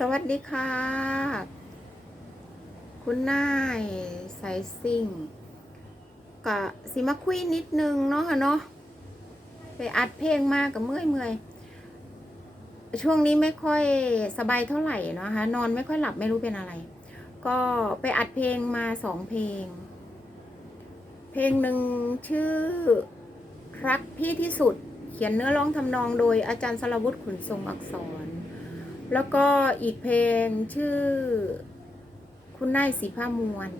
สวัสดีค่ะ คุณนายสายซิ่งกะสิมาคุยนิดนึงเนาะค่ะเนาะไปอัดเพลงมากกับเมื่อยเมื่อยช่วงนี้ไม่ค่อยสบายเท่าไหร่นะคะนอนไม่ค่อยหลับไม่รู้เป็นอะไร ก็ไปอัดเพลงมาสองเพลง เพลงหนึ่งชื่อรักพี่ที่สุด เขียนเนื้อร้องทำนองโดยอาจารย์สรวุฒิขุนทรงอักษร แล้วก็อีกเพลงชื่อ คุณนายสีผ้ามวล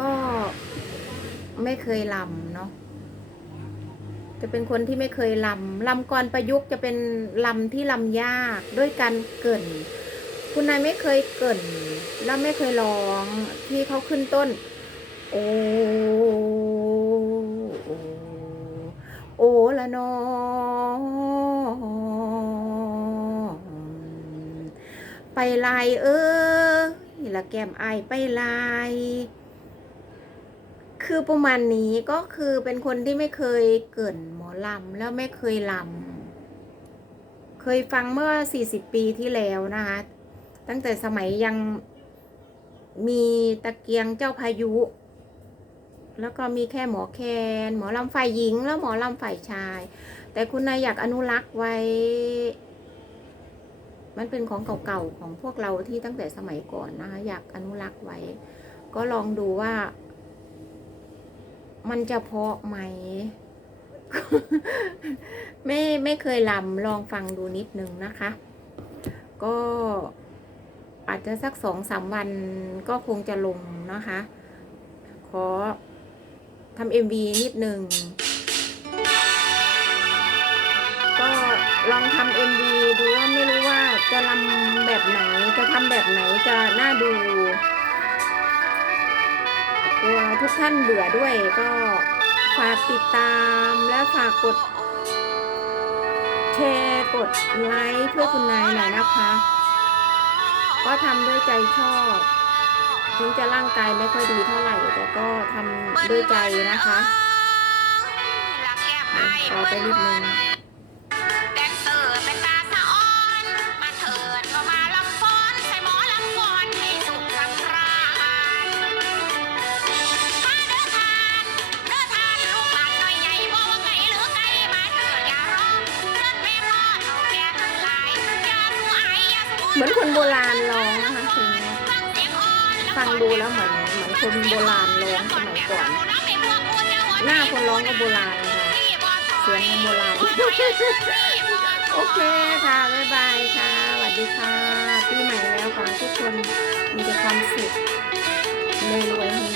ก็ไม่เคยลำเนาะจะเป็นคนที่ไม่เคยลำลำกรประยุกต์จะเป็นลำที่ลำยากด้วยการเกินคุณนายไม่เคยเกินแล้วไม่เคยร้องที่เขาขึ้นต้น โอ้โอ้โอ้ละนอ ไปลายเอ้ยละแก้มไอไปลาย คือประมาณนี้ก็คือเป็นคนที่ไม่เคยเกรินหมอลำแล้วไม่เคยลำเคยฟังเมื่อ 40 ปีที่แล้วนะคะ ตั้งแต่สมัยยังมีตะเกียงเจ้าพายุ แล้วก็มีแค่หมอแคน หมอลำฝ่ายหญิงแล้วหมอลำฝ่ายชาย แต่คุณนายอยากอนุรักษ์ไว้ มันเป็นของเก่าๆของพวกเราที่ตั้งแต่สมัยก่อนนะคะอยากอนุรักษ์ไว้ ก็ลองดูว่า มันจะเพาะไหม ไม่ไม่เคยลำลองฟังดูนิดนึงนะคะ ก็อาจจะสักสองสามวันก็คงจะลงนะคะ ขอทำเอ็มวีนิดนึงก็ลองทำเอ็มวีดูว่าไม่รู้ ทำแบบไหนจะน่าดูกลัวทุกท่านเบื่อด้วยก็ฝากติดตามและฝากกดแชร์กดไลค์เพื่อคุณนายหน่อยนะคะ ก็ทำด้วยใจชอบ ถึงจะร่างกายไม่ค่อยดีเท่าไหร่ แต่ก็ทำด้วยใจนะคะอะต่อไปนิดนึง เหมือนคนโบราณร้องนะคะเพลงนี้ฟังเสียงอ่อนฟังดูแล้วเหมือนเหมือนคนโบราณร้องสมัยก่อน หน้าคนร้องก็โบราณค่ะเสียงโบราณ โอเคค่ะบ๊ายบายค่ะสวัสดีค่ะปีใหม่แล้วขอให้ทุกคนมีแต่ความสุขรวยๆเฮ